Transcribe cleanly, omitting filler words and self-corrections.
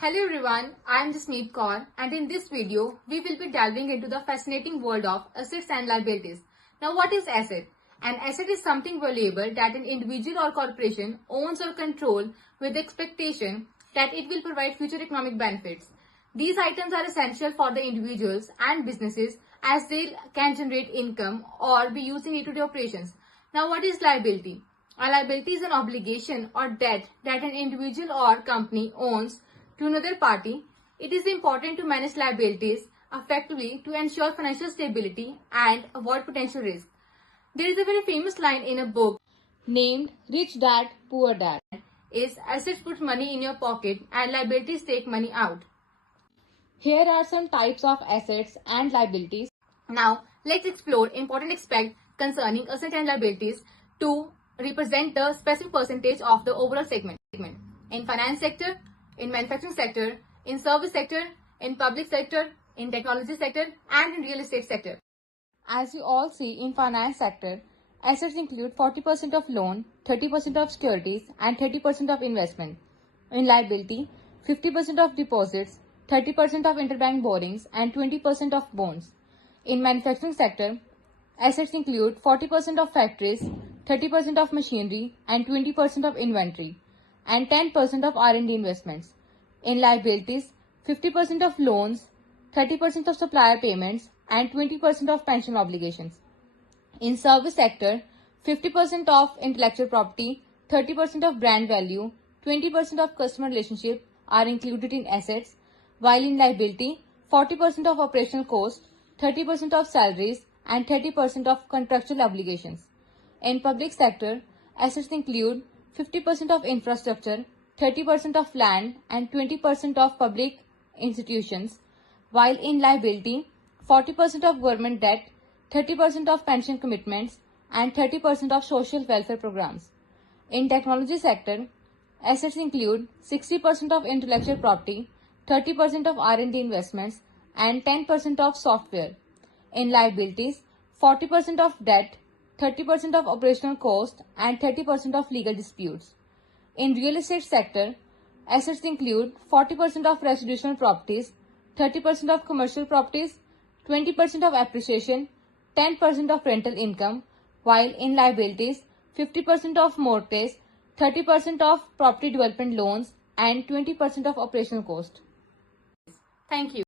Hello everyone, I am Jasmeet Kaur and in this video, we will be delving into the fascinating world of assets and liabilities. Now what is asset? An asset is something valuable that an individual or corporation owns or controls with the expectation that it will provide future economic benefits. These items are essential for the individuals and businesses as they can generate income or be used in day-to-day operations. Now what is liability? A liability is an obligation or debt that an individual or company owns to another party. It is important to manage liabilities effectively to ensure financial stability and avoid potential risk. There is a very famous line in a book named Rich Dad, Poor Dad is assets put money in your pocket and liabilities take money out. Here are some types of assets and liabilities. Now, let's explore important aspects concerning assets and liabilities to represent the specific percentage of the overall segment. In finance sector, in manufacturing sector, in service sector, in public sector, in technology sector, and in real estate sector. As you all see in finance sector, assets include 40% of loan, 30% of securities, and 30% of investment. In liability, 50% of deposits, 30% of interbank borrowings, and 20% of bonds. In manufacturing sector, assets include 40% of factories, 30% of machinery, and 20% of inventory, and 10% of R&D investments. In liabilities, 50% of loans, 30% of supplier payments, and 20% of pension obligations. In service sector, 50% of intellectual property, 30% of brand value, 20% of customer relationship are included in assets, while in liability, 40% of operational cost, 30% of salaries, and 30% of contractual obligations. In public sector, assets include 50% of infrastructure, 30% of land, and 20% of public institutions, while in liability, 40% of government debt, 30% of pension commitments, and 30% of social welfare programs. In technology sector, assets include 60% of intellectual property, 30% of R&D investments, and 10% of software. In liabilities, 40% of debt, 30% of operational cost, and 30% of legal disputes. In real estate sector, assets include 40% of residential properties, 30% of commercial properties, 20% of appreciation, 10% of rental income, while in liabilities, 50% of mortgage, 30% of property development loans, and 20% of operational cost. Thank you.